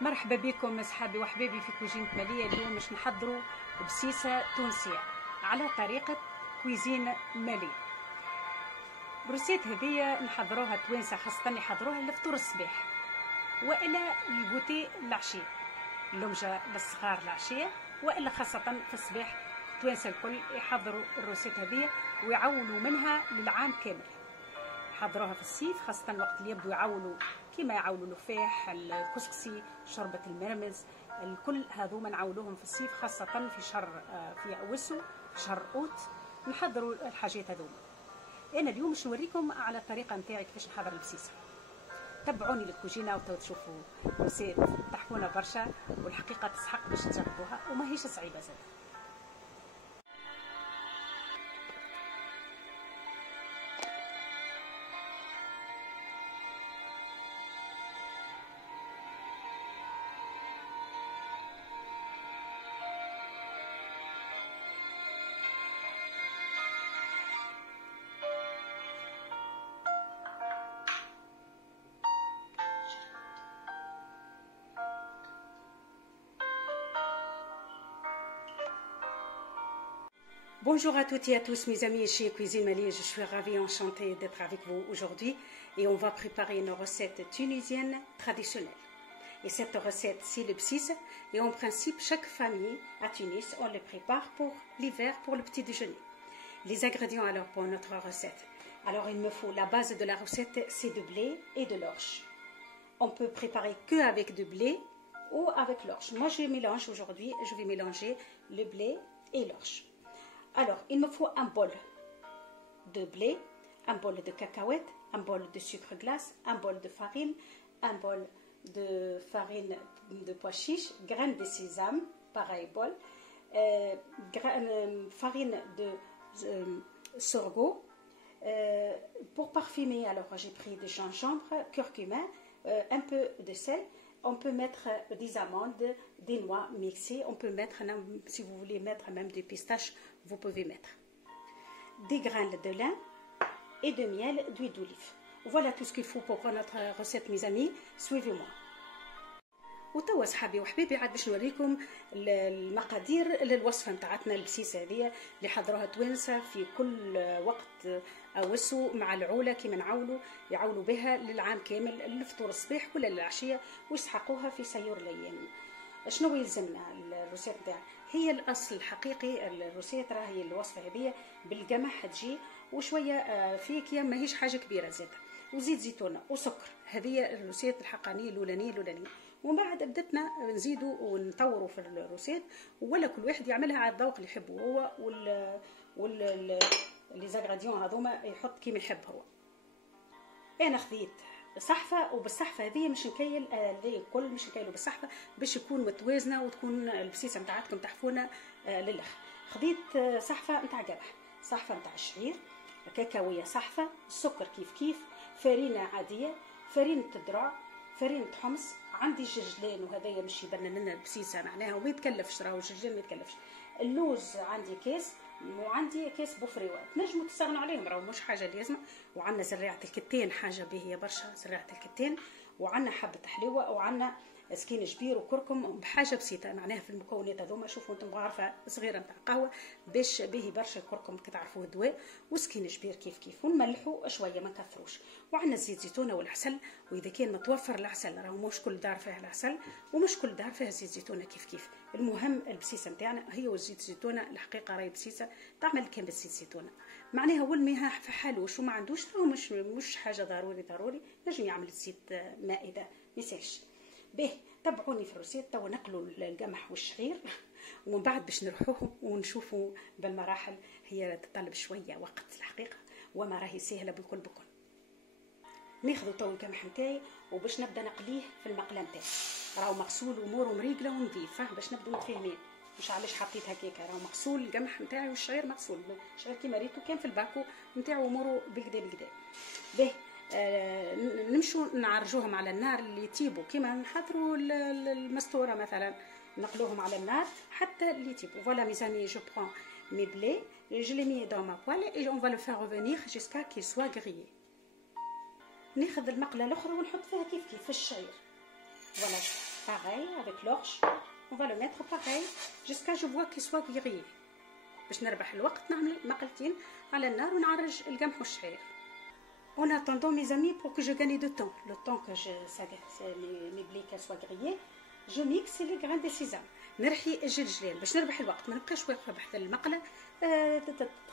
مرحبا بكم اصحابي وحبايبي في كوجينة مالية. اليوم باش نحضروا بسيسة تونسية على طريقة كويزين مالية. الروسيت هذيا نحضروها توانسة، خاصة يحضروها لفطور الصباح والا البوتي العشية، اللمجة للصغار العشية، والا خاصة في الصباح توانسة الكل يحضروا الروسيت هذيا ويعولوا منها للعام كامل. حضروها في الصيف خاصة وقت اللي يبدو يعولوا كيما يعولوا اللفاح، الكسكسي، شوربة المرمز، الكل هذوما نعولوهم في الصيف، خاصة في شهر في أوسو شهر أوت نحضروا الحاجات هذوما. أنا اليوم باش نوريكم على الطريقة نتاعي كيفاش نحضر البسيسة. تبعوني للكوجينة وتو تشوفوا رسيت تحكونا برشا، والحقيقة تسحق باش تجربوها وما هيش صعيبة زاد. Bonjour à toutes et à tous mes amis chez Cuisine Mali, je suis ravie, enchantée d'être avec vous aujourd'hui et on va préparer une recette tunisienne traditionnelle. Et cette recette c'est le bsissa et en principe chaque famille à Tunis on le prépare pour l'hiver pour le petit déjeuner. Les ingrédients alors pour notre recette. Alors il me faut la base de la recette, c'est de blé et de l'orge. On peut préparer que avec du blé ou avec l'orge. Moi je mélange aujourd'hui, je vais mélanger le blé et l'orge. Alors, il me faut un bol de blé, un bol de cacahuètes, un bol de sucre glace, un bol de farine, un bol de farine de pois chiches, graines de sésame, pareil bol, farine de sorgho. Pour parfumer, alors j'ai pris de gingembre, curcuma, un peu de sel. On peut mettre des amandes, des noix mixées. On peut mettre, si vous voulez mettre même des pistaches, vous pouvez mettre. Des graines de lin et de miel, d'huile d'olive. Voilà tout ce qu'il faut pour notre recette mes amis. Suivez-moi. وتوا صحابي وحبيبي عاد باش نوريكم المقادير للوصفه نتاعتنا البسيسه هذه اللي حضروها توانسه في كل وقت اوسو مع العوله كيما يعولوا بها للعام كامل، الفطور الصباح ولا العشيه ويسحقوها في سيور الايام. شنو يلزمنا الروسيت نتاعنا؟ هي الاصل الحقيقي الروسيت راهي الوصفه هذه بالقمح تجي وشويه فيكيا ماهيش حاجه كبيره زيت وزيت زيتونه وسكر. هذه الروسيت الحقانيه الاولانيه ومن بعد بدتنا نزيدوا ونطوروا في الروسيت، ولا كل واحد يعملها على الذوق اللي يحبه هو لي زانغريديون هذوما يحط كيما يحب هو. انا خذيت صحفه وبالصحفه هذه مش نكيل الكل، مش نكيلوا بالصحفه باش يكون متوازنه وتكون البسيسه نتاعتكم تحفونه للاخر. خذيت صحفه نتاع قمح، صحفه نتاع الشعير، كاكاويه صحفه، السكر كيف فرينه عاديه، فرينه الذرع، فرينه حمص، عندي جرجلان وهذايا مش يبان لنا البسيسه معناها وما يتكلفش، راهو الجرجلان ما يتكلفش. اللوز عندي كاس وعندي كاس بوفريوات تنجموا تستغنوا عليهم راهو مش حاجه لازمه. وعندنا زريعه الكتان حاجه باهيه برشا، زريعه الكتان، وعندنا حبه حليوه، وعندنا سكين جبير وكركم بحاجه بسيطه معناها في المكونات هذوما. شوفوا انتم غرفه صغيره نتاع قهوه باش باهي برشا. الكركم كتعرفوه دواء، وسكين جبير كيف ونملحوا شويه ما نكثروش. وعندنا زيت زيتونه والعسل، واذا كان متوفر العسل راهو مش كل دار فيها العسل ومش كل دار فيها زيت زيتونه كيف. المهم البسيسه نتاعنا هي والزيت الزيتونه الحقيقه راهي بسيسه تعمل كان بالزيت زيتونه معناها، والمياه في حالوش وما عندوش راهو مش حاجه ضروري نجم يعمل زيت مائده ميساش به. تبعوني في الروسيت. توا نقلوا القمح والشعير ومن بعد باش نروحوه ونشوفوا بالمراحل. هي تطلب شويه وقت الحقيقه وما راهي سهله بكل. ناخذوا تو القمح نتاعي وباش نبدا نقليه في المقله نتاعي، راهو مغسول واموره مريقله ونظيف باش نبداو متفاهمين. مش علاش حطيت هكاك، راهو مغسول القمح نتاعي والشعير مغسول، الشعير كيما ريتو كان في الباكو نتاعو اموره بالكدا به. نمشوا نعرجوهم على النار اللي يطيبوا كيما نحضروا المستوره مثلا، نقلوهم على النار حتى اللي يطيبوا. فوالا ميز امي جو برون مي بلي je l'ai mis dans ma poêle et on va le faire revenir jusqu'à qu'il soit grillé. ناخذ المقله الاخرى ونحط فيها كيف في الشعير. فوالا pareil avec l'orge. On va le mettre pareil jusqu'à je vois qu'il soit grillé. باش نربح الوقت نعمل مقلتين على النار ونعرج القمح والشعير. En attendant mes amis, pour que je gagne de temps, le temps que mes blés soient grillés, je mixe les grains de sésame. نرحي الجلجلان باش نربح الوقت، ما نبقاش واقفه بحث المقله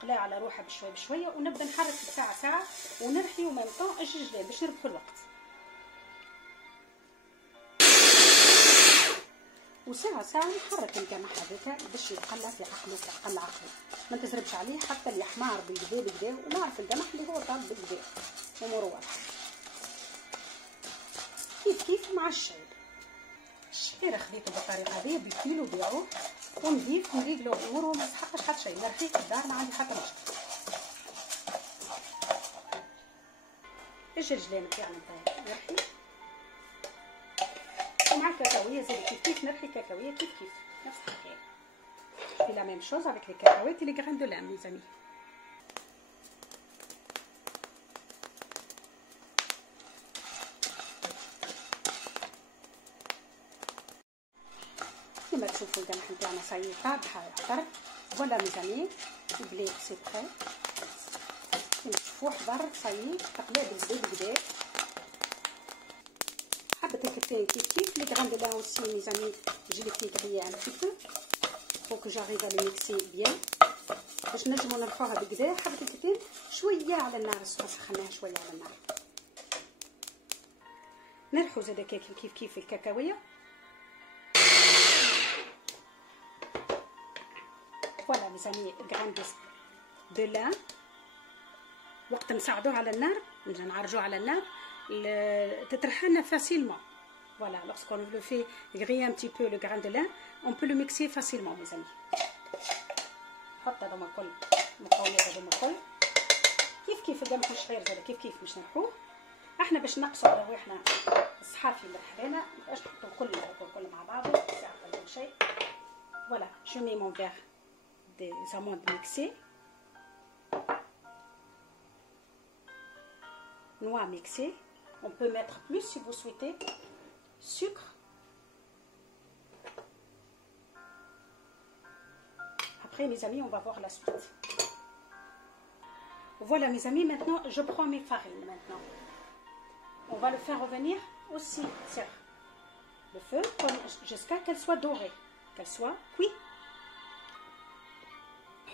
تقلع على روحها بشويه بشويه، ونبدا نحرك ساعه ساعه ونرحي ومام طون الجلجلان باش نربحوا الوقت. وساعه ساعه نحرك القمح هذاك باش يتقلى في عقله يتقلى عقله، ما تزربش عليه حتى اللي حمار بالكدا بالكدا، ونعرف القمح اللي هو طاب بالكدا ومروح كيف مع الشعير. الشعير خذيته بالطريقه هذه بالكيلو بيعوه ونضيف نريقلو اموره ما يسحقش حتى شيء، نرحيه في الدار ما عندي حتى مشكل. الجلجلان تاعنا نرحي ومع الكاكاويه زي كيف نرحي كاكاويه كيف نفس الحكايه. في لا ميم شوز افيك لي كاكاويت لي غران دو لام ميزامي. كما تشوفوا القمح نتاعنا صايي طاب حضر. فوالا ميزامي البلي سي بخي، كما تشوفوا حضر صايي تقليه بالكدا. حبة الكتان كيف لي غران دو لام aussi mes amis je les fais griller un petit peu pour que j'arrive à les mixer bien باش نجمو نرفعوها بكدا. حبة الكتان شوية على النار السخونة، سخناها شوية على النار. نرحو زادا كيف الكاكاوية. فوالا مي زامي غران دو لام. وقت نساعدوه على النار نعرجوه على النار تترحلنا facilement. Voilà, lorsqu'on le fait griller un petit peu le grain de lin, on peut le mixer facilement mes amis. حط هذوما الكل المكونات هذوما الكل كيف القمح والشعير زاد كيف باش نرحوه. احنا باش نقصوا رواحنا الصحافي اللي رحبانا مابقاش نحطوا الكل مع بعضه ساعه كل شيء. Voilà, je mets mon verre des amandes mixées, noix mixées. On peut mettre plus si vous souhaitez. Sucre. Après mes amis, on va voir la suite. Voilà mes amis, maintenant je prends mes farines maintenant. On va le faire revenir aussi sur le feu jusqu'à qu'elle soit dorée, qu'elle soit cuite.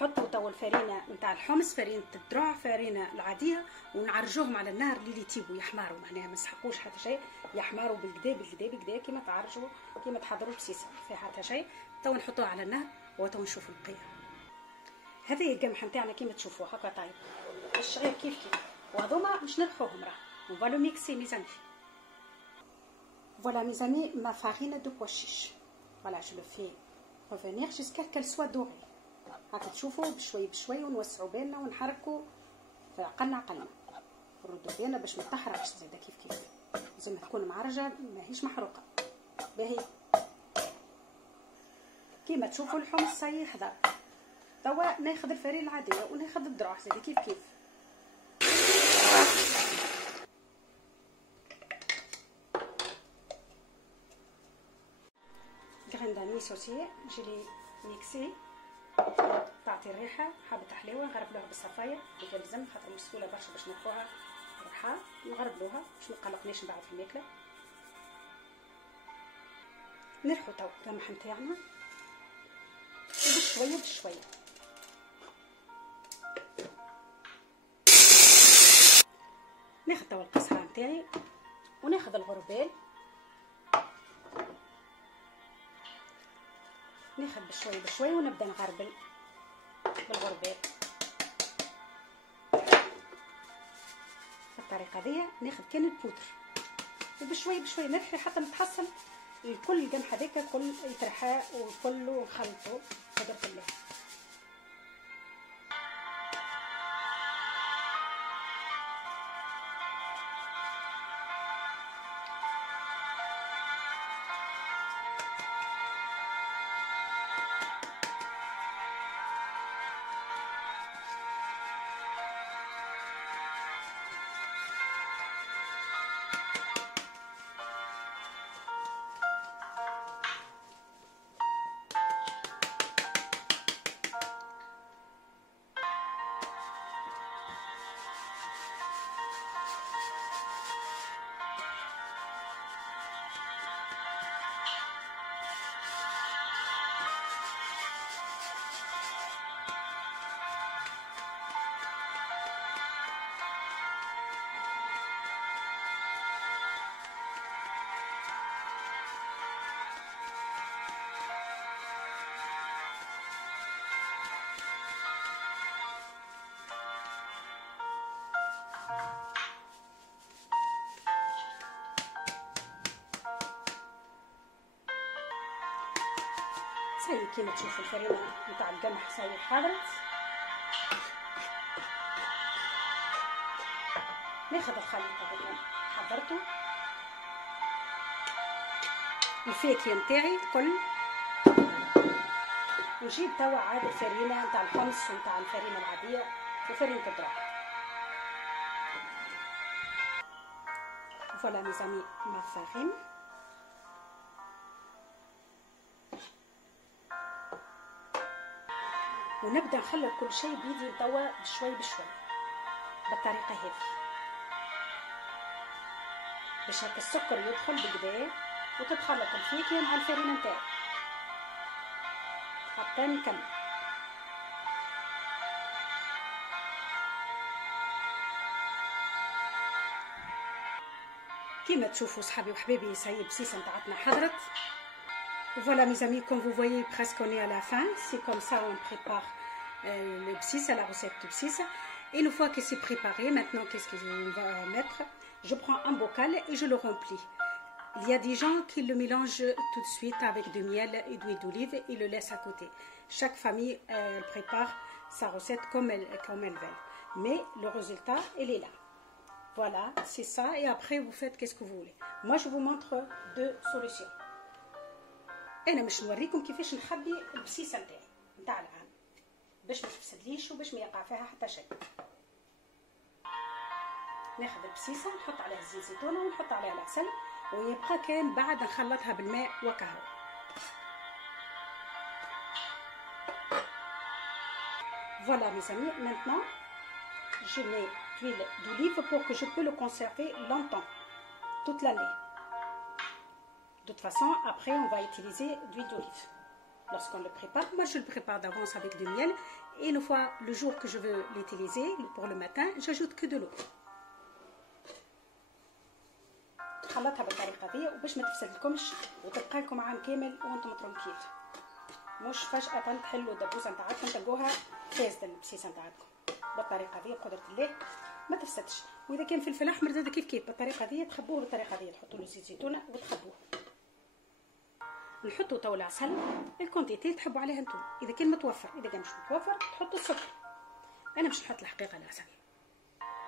نحطوا توا الفرينه نتاع الحمص، فرينه الذرع، فرينه العاديه، ونعرجوهم على النار اللي يطيبوا يحمروا، معناها ما يسحقوش حتى شيء، يحمروا بالكدا كيما تعرجوا كيما تحضروا البسيسه في حتى شيء. توا نحطوه على النار وتوا نشوفوا البقيه. هذه القمح نتاعنا كيما تشوفوا هكا طايب. الشعير كيف وهذوما باش نرحوهم راه on va le mixer mes amis. Voilà mes amis ma farine de pois chiche. Voilà je le fais revenir jusqu'à qu'elle soit dorée. هاكا تشوفوا بشوي بشوي ونوسعوا بالنا ونحركوا قلنا نردوا بالنا باش ما تحرقش زاده كيف لازم تكون معرجه ماهيش محروقه باهي. كيما تشوفوا الحمص صاي يحضر. توا ناخذ الفرينه العاديه وناخذ الذرع زاده كيف grain d'anis aussi je l'ai mixé. تعطي الريحه حابه حلاوه نغربلوها بالصفايه اللي لازم خاطر مسؤوله برشا باش نرفعوها ريحه نغربلوها باش ما نقلقناش من بعد في الماكله. نرحو تو القمح نتاعنا بشويه بشويه. ناخذ تو القصعه نتاعي وناخذ الغربال ناخذ بشوي بشوي ونبدا نغربل بالغربال بالطريقه هذه. ناخذ كان البودر وبشوي بشوي نرحي حتى نتحصل الكل القمح هذاك الكل يترحى وكله نخلطه قدر الله. ساي كيما تشوفوا الفرينة نتاع القمح ساي حضرت. ناخذ الخليط هذا حضرته، الفاكهة نتاعي الكل، ونجيب توا عاد الفرينة نتاع الحمص ونتاع الفرينة العادية وفرينة الذرة. فوالا ميزامي ما فارين. ونبدا نخلط كل شيء بيدي توا بشوي بشوي بالطريقه هذه باش هكا السكر يدخل بكدا وتتخلط الفاكهه مع الفرينه نتاعو حتى نكمل. كيما تشوفوا صحابي وحبايبي سايب بسيسه نتاعتنا حضرت. Voilà mes amis, comme vous voyez, presque on est à la fin. C'est comme ça on prépare le bsissa, la recette du bsissa. Et une fois que c'est préparé, maintenant qu'est-ce qu'on va mettre? Je prends un bocal et je le remplis. Il y a des gens qui le mélangent tout de suite avec du miel et d'huile d'olive et le laissent à côté. Chaque famille elle prépare sa recette comme elle veut. Mais le résultat, il est là. Voilà, c'est ça. Et après, vous faites qu'est-ce que vous voulez. Moi, je vous montre deux solutions. انا مش نوريكم كيفاش نخبي البسيسه نتاعي نتاع العام باش ما تفسدليش وباش ما يقع فيها حتى شيء. ناخذ البسيسه نحط عليها زيت زيتونه ونحط عليها العسل ويبقى كان بعد نخلطها بالماء وكهو. Voilà mes amis, maintenant je mets l'huile d'olive pour que je peux le conserver longtemps, toute l'année. De toute façon, après, on va utiliser d'huile d'olive. Lorsqu'on le prépare, moi je le prépare d'avance avec du miel. Et une fois, le jour que je veux l'utiliser, pour le matin, j'ajoute que de l'eau. خلطها بالطريقة دي وباش ما تفسدلكمش وتبقى لكم عام كامل وانتم مترونكين. مش فجأة تحلوا الدبوسة نتاعتكم تلقوها فاسدة البسيسة نتاعتكم. بالطريقة دي بقدرة الله ما تفسدش. وإذا كان فلفل أحمر زاد كيف بالطريقة دي تخبوه بالطريقة دي تحطوا له زيت زيتونة وتخبوه. نحطوا تو العسل الكونتيتي تحبوا عليها انتم. اذا كان متوفر، اذا كان مش متوفر تحطوا السكر. انا مش نحط الحقيقه العسل،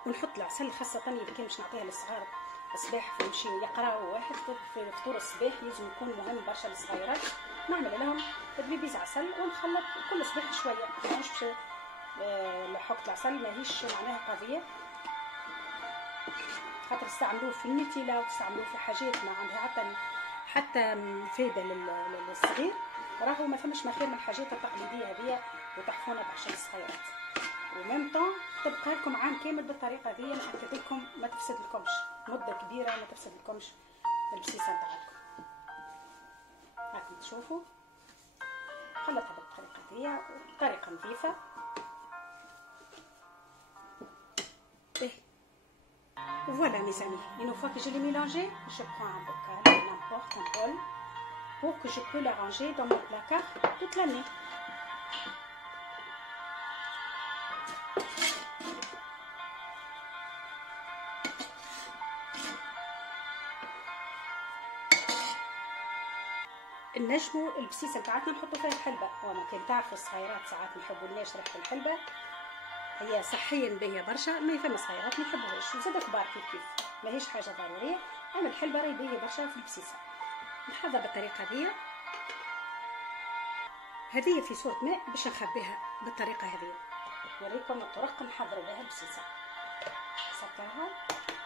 ونحط العسل خاصه اذا كان مش نعطيها للصغار الصباح يمشيو يقراوا. واحد في فطور الصباح لازم يكون مهم برشا للصغيرات. نعمل لهم تدبيبيز عسل ونخلط كل صباح شويه. مش حط العسل ماهيش معناها قضيه، خاطر تستعملوه في النوتيلا وتستعملوه في حاجات ما عندها حتى فايدة للصغير. راهو ما فماش ما خير من الحاجات التقليدية هذه وتحفونها بعشان الصغيرات. وميم طون تبقى لكم عام كامل بالطريقة هذه. نأكد لكم ما تفسد لكمش مدة كبيرة، ما تفسد لكمش البسيسة نتاعتكم. هاكم تشوفوا خلطها بالطريقة هذه بطريقة نظيفة. Voilà mes amis, une fois que je l'ai mélangé, je prends un bocal, n'importe un bol, pour que je peux l'arranger dans mon placard toute l'année. نجموا البسيسه نتاعتنا نحطوا فيها الحلبه. وما كان تعرفوا الصغيرات ساعات ما يحبولناش ريحه الحلبه، هي صحيا باهيه برشا، ما يفهم صغيرات ما يحبوهاش وزاد كبار كيف ماهيش حاجه ضروريه. اما الحلبه راهي باهيه برشا في البسيسه. نحضر بالطريقه هذه في صوره ماء باش نخبيها بالطريقه هذه. نوريكم الطرق نحضروا بها البسيسه. نسكرها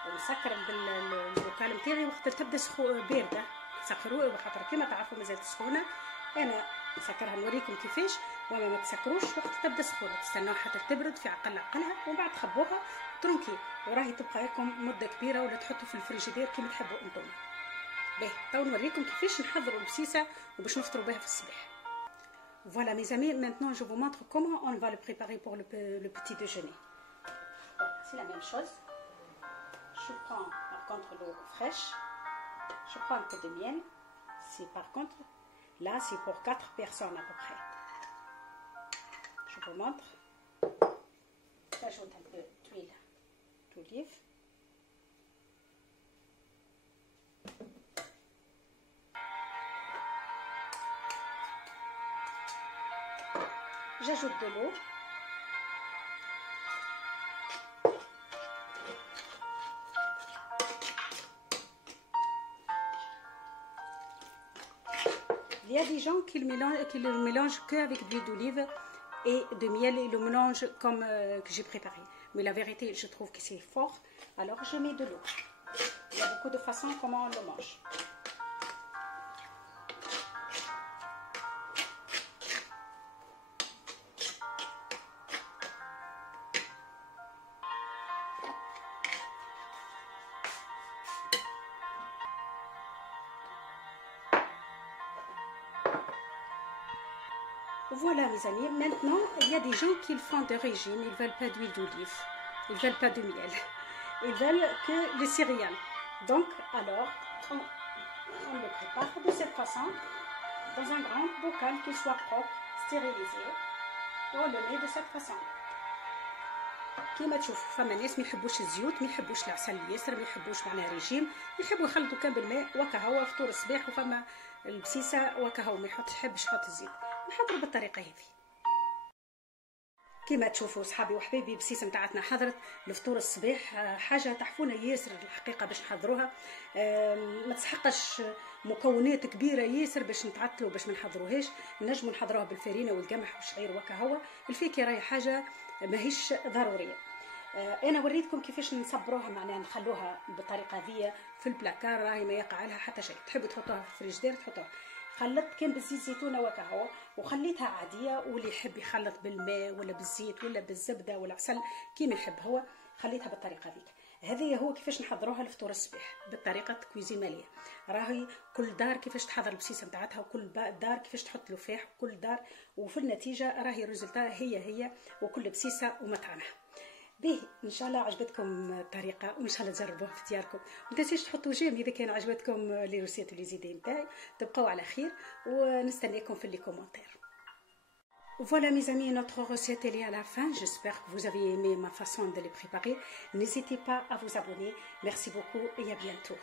ونسكر البوكال نتاعي وقت تبدا بارده. سكروه بخاطر كيما تعرفوا مازالت سخونه. انا نسكرها نوريكم كيفاش. وما ما تسكروش وقت تبدا سخونه، تستناو حتى تبرد في عقلها ومن بعد تخبوها ترونكي وراهي تبقى لكم مده كبيره ولا تحطوا في الفريجيدير كيما تحبوا انتم. باهي تو نوريكم كيفاش نحضروا البسيسه وباش نفطروا بها في الصباح. Voilà mes amis, maintenant je vous montre comment on va le préparer pour le petit déjeuner. Voilà, c'est la même chose. Je prends par contre l'eau fraîche. Je prends un peu de miel. C'est par contre, là c'est pour 4 personnes à peu près. Je vous montre. J'ajoute un peu d'huile d'olive. j'ajoute de l'eau. Il y a des gens qui le mélangent qu'avec de l'huile d'olive et de miel et le mélange comme que j'ai préparé. Mais la vérité, je trouve que c'est fort, alors je mets de l'eau. Il y a beaucoup de façons comment on le mange. Voilà mes amis, maintenant il y a des gens qui font de régime, ils ne veulent pas d'huile d'olive, ils ne veulent pas de miel, ils veulent que les céréales. Donc alors on le prépare de cette façon, dans un grand bocal qui soit propre, stérilisé, et on le met de cette façon. كيما تشوفوا فما ناس ما يحبوش الزيوت، ما يحبوش العسل ياسر، ما يحبوش معناها ريجيم، يحبوا يخلطوا كان بالماء وكهو فطور الصباح، وفما البسيسه وكهو ما يحبش يحط الزيت. نحضروا بالطريقه هذه. كيما تشوفوا صحابي وحبايبي البسيسه نتاعتنا حضرت لفطور الصباح، حاجه تحفونه ياسر الحقيقه باش نحضروها. ما تسحقش مكونات كبيره ياسر باش نتعطلوا باش ما نحضروهاش. نجموا نحضروها بالفرينه والقمح والشعير وكهو. الفاكهه راهي حاجه ماهيش ضروريه. انا وريتكم كيفاش نصبروها، معناها نخلوها بالطريقه هذه في البلاكار، راهي ما يقع لها حتى شيء. تحبوا تحطوها في الفريجدير تحطوها. خلطت كان بالزيت زيتونه وكهو وخليتها عاديه، واللي يحب يخلط بالماء ولا بالزيت ولا بالزبده ولا عسل كيما يحب هو، خليتها بالطريقه هذيك. هذه هو كيفاش نحضروها لفطور الصباح بالطريقه كويزين ماليه. راهي كل دار كيفاش تحضر البسيسه نتاعتها، وكل دار كيفاش تحط لفاح، وكل دار وفي النتيجه راهي الريزلتا هي وكل بسيسه ومطعمها. باهي ان شاء الله عجبتكم الطريقه، وان شاء الله تجربوها في دياركم. ما تنسيش تحطوا جيم اذا كان عجبتكم لي روسيت ولي زيدي نتاعي. تبقوا على خير ونستناكم في لي كومونتير. Voilà mes amis, notre recette est à la fin. J'espère que vous avez aimé ma façon de les préparer. N'hésitez pas à vous abonner. Merci beaucoup et à bientôt.